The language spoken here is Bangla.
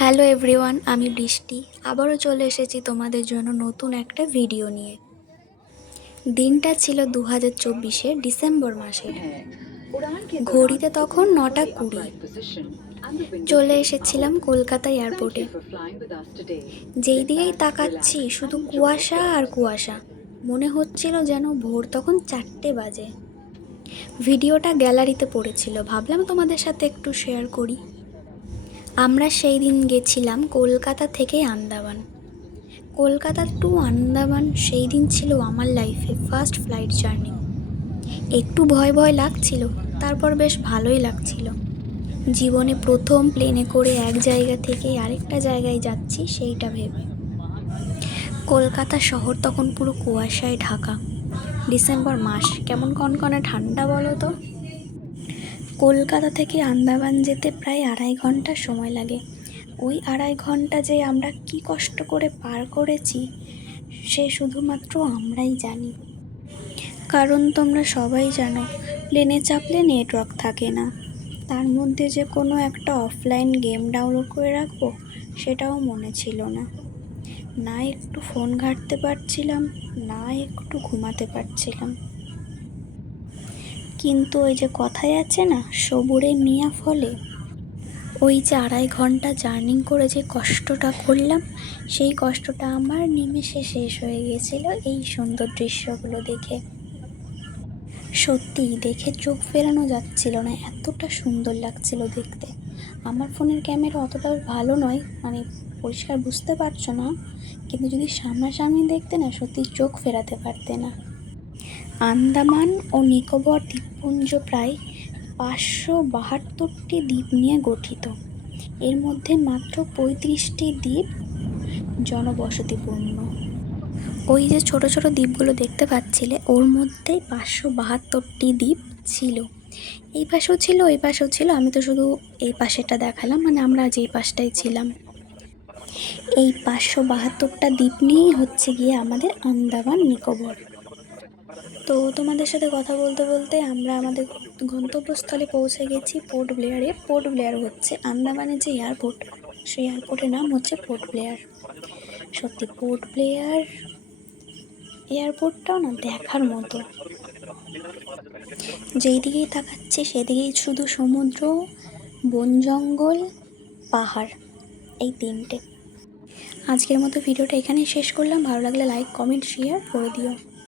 হ্যালো এভরিওয়ান, আমি বৃষ্টি আবারও চলে এসেছি তোমাদের জন্য নতুন একটা ভিডিও নিয়ে। দিনটা ছিল 2024-এর ডিসেম্বর মাসের। ঘড়িতে তখন 9:20। চলে এসেছিলাম কলকাতা এয়ারপোর্টে। যেই দিকেই তাকাচ্ছি শুধু কুয়াশা আর কুয়াশা। মনে হচ্ছিল যেন ভোর তখন 4টে বাজে। ভিডিওটা গ্যালারিতে পড়েছিল, ভাবলাম তোমাদের সাথে একটু শেয়ার করি। আমরা সেই দিন গেছিলাম কলকাতা থেকে আন্দামান। কলকাতা টু আন্দামান সেই দিন ছিল আমার লাইফে ফার্স্ট ফ্লাইট জার্নি। একটু ভয় ভয় লাগছিল, তারপর বেশ ভালোই লাগছিল। জীবনে প্রথম প্লেনে করে এক জায়গা থেকে আরেকটা জায়গায় যাচ্ছি সেইটা ভেবে। কলকাতা শহর তখন পুরো কুয়াশায় ঢাকা। ডিসেম্বর মাস, কেমন কনকনে ঠান্ডা বলো তো। কলকাতা থেকে আন্দামান যেতে প্রায় 2.5 ঘন্টা সময় লাগে। ওই 2.5 ঘন্টা যে আমরা কি কষ্ট করে পার করেছি সে শুধুমাত্র আমরাই জানি। কারণ তোমরা সবাই জানো, প্লেনে চাপলে নেটওয়ার্ক থাকে না। তার মধ্যে যে কোনো একটা অফলাইন গেম ডাউনলোড করে রাখবো সেটাও মনে ছিল না। না একটু ফোন ঘাঁটতে পারছিলাম, না একটু ঘুমাতে পারছিলাম। কিন্তু ওই যে কথাই আছে না, সবুরে মিয়া ফলে। ওই যে 2.5 ঘন্টা জার্নি করে যে কষ্টটা করলাম, সেই কষ্টটা আমার নিমেষে শেষ হয়ে গেছিল এই সুন্দর দৃশ্যগুলো দেখে। সত্যিই দেখে চোখ ফেরানো যাচ্ছিল না, এতটা সুন্দর লাগছিল দেখতে। আমার ফোনের ক্যামেরা অতটাও ভালো নয়, মানে পরিষ্কার বুঝতে পারছো না, কিন্তু যদি সামনাসামনি দেখতে না সত্যি চোখ ফেরাতে পারতে না। আন্দামান ও নিকোবর দ্বীপপুঞ্জ প্রায় 572টি দ্বীপ নিয়ে গঠিত। এর মধ্যে মাত্র 35টি দ্বীপ জনবসতিপূর্ণ। ওই যে ছোট ছোট দ্বীপগুলো দেখতে পাচ্ছিলে, ওর মধ্যে 572টি দ্বীপ ছিল। এই পাশেও ছিল, ওই পাশেও ছিল, আমি তো শুধু এই পাশেটা দেখালাম, মানে আমরা যেই পাশটাই ছিলাম। এই 572টা দ্বীপ নিয়েই হচ্ছে গিয়ে আমাদের আন্দামান নিকোবর। তো তোমাদের সাথে কথা বলতে বলতে আমরা আমাদের গন্তব্যস্থলে পৌঁছে গেছি পোর্ট ব্লেয়ারে। পোর্ট ব্লেয়ার হচ্ছে আন্দামানের যে এয়ারপোর্ট, সেই এয়ারপোর্টের নাম হচ্ছে পোর্ট ব্লেয়ার। সত্যি পোর্ট ব্লেয়ার এয়ারপোর্টটাও না দেখার মতো। যেই দিকেই তাকাচ্ছি সেদিকেই শুধু সমুদ্র, বন জঙ্গল, পাহাড়, এই 3টে। আজকের মতো ভিডিওটা এখানেই শেষ করলাম। ভালো লাগলে লাইক, কমেন্ট, শেয়ার করে দিও।